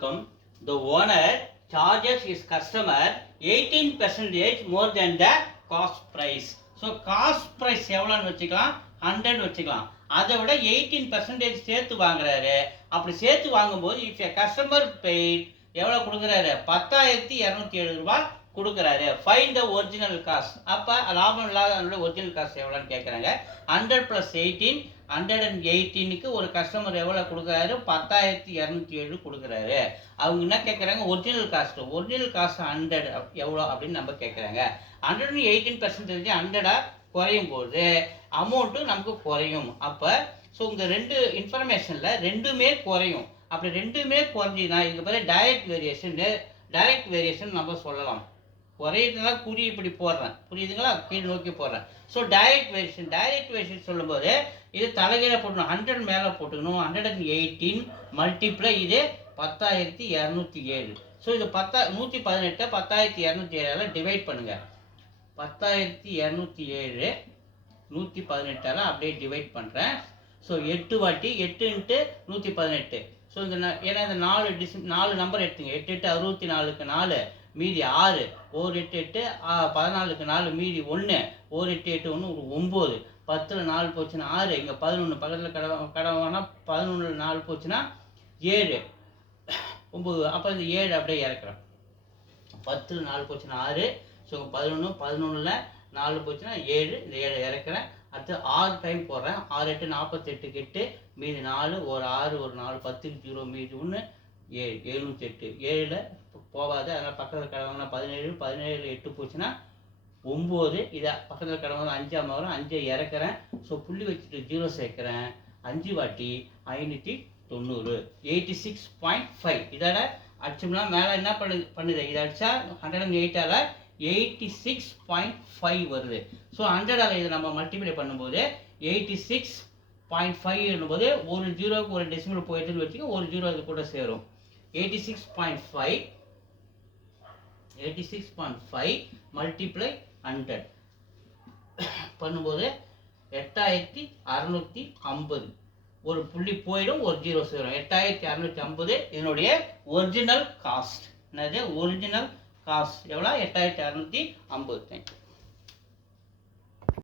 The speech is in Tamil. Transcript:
income, the owner charges his customer 18% more than the cost price. So cost price எவ்வளோன்னு வச்சுக்கலாம், 100 வச்சுக்கலாம். அதை விட 18% சேர்த்து வாங்குறாரு. அப்படி சேர்த்து வாங்கும்போது இஃப் எ கஸ்டமர் பெய்ட் எவ்வளோ கொடுக்குறாரு, 10,207 ரூபாய் கொடுக்குறாரு. Find the original cost. அப்போ லாபம் இல்லாத ஒரிஜினல் காஸ்ட் எவ்வளோன்னு கேட்குறாங்க. 100 + 18 118க்கு ஒரு கஸ்டமர் எவ்வளோ கொடுக்குறாரு, 10,207 கொடுக்குறாரு. அவங்க என்ன கேட்குறாங்க, ஒரிஜினல் காஸ்ட்டு. ஒரிஜினல் காஸ்ட் 100 எவ்வளோ அப்படின்னு நம்ம கேட்குறாங்க. 118% 100 குறையும் போது அமௌண்ட்டும் நமக்கு குறையும். அப்போ ஸோ இந்த ரெண்டு இன்ஃபர்மேஷனில் ரெண்டுமே குறையும். அப்படி ரெண்டுமே குறைஞ்சினா இதுக்கு பிறகு டைரக்ட் வேரியேஷன் நம்ம சொல்லலாம். குறையிறதுனால குறி இப்படி போடுறேன், புரியுதுங்களா, கீழ் நோக்கி போடுறேன். ஸோ டைரக்ட் வேரியேஷன் சொல்லும்போது இது தலைகீழ போட்டணும், 100 மேலே போட்டுக்கணும். 118 மல்டிப்ளை இது 10,207. ஸோ இது 118 10,207 டிவைட் பண்ணுங்க. 10,207 118 அப்படியே டிவைட் பண்ணுறேன். ஸோ 8 வாட்டி 8 × 118. ஸோ இந்த ஏன்னா இந்த 4 நம்பர் எடுத்துங்க. 8 8 64க்கு 4 மீதி 6, 1 8 8 14க்கு 4 மீதி 1, 1 8 8 1 ஒரு 9, 10ல் 4 போச்சுன்னா 6, இங்கே 11 பக்கத்தில் கடவுனா 11ல் 4 போச்சுன்னா 7, 9. அப்போ இந்த 7 அப்படியே இறக்குறேன். 10ல் 4 போச்சுன்னா 6, ஸோ 11ல் 4 போச்சுன்னா 7, இந்த 7 இறக்குறேன். அடுத்து 6 டைம் போடுறேன். 6 8 48க்கு 8 மீதி 4, ஒரு 6 ஒரு 4, 10க்கு 0 மீதி 1, 7 708. 7ல் போகாது, அதனால் பக்கத்தில் கடவுனா 17, 17ல் 8 போச்சுன்னா 9. இதை பக்கத்தில் கடவுனா 5 வரும், 5 இறக்குறேன். ஸோ புள்ளி வச்சுட்டு 0 சேர்க்குறேன். 5 வாட்டி 590, 86.5. இதோட அடிச்சோம்னா மேலே என்ன பண்ணுது, இதை அடித்தா 108ஆல் 86.5 வருது. ஸோ 100ஆல் இதை நம்ம மல்டிப்ளை பண்ணும்போது 86.5 என்னும்போது ஒரு 0க்கு ஒரு டெசிமல் போயிட்டுன்னு வச்சுக்க, ஒரு 0 அது கூட சேரும். 86.5 மல்டிப்ளை 100 பண்ணும்போது 8,650. ஒரு புள்ளி போயிடும், ஒரு 0 சேரும். 8,650 இதனுடைய ஒரிஜினல் காஸ்ட். என்னது ஒரிஜினல் காஸ்ட் எவ்வளோ, 8,650.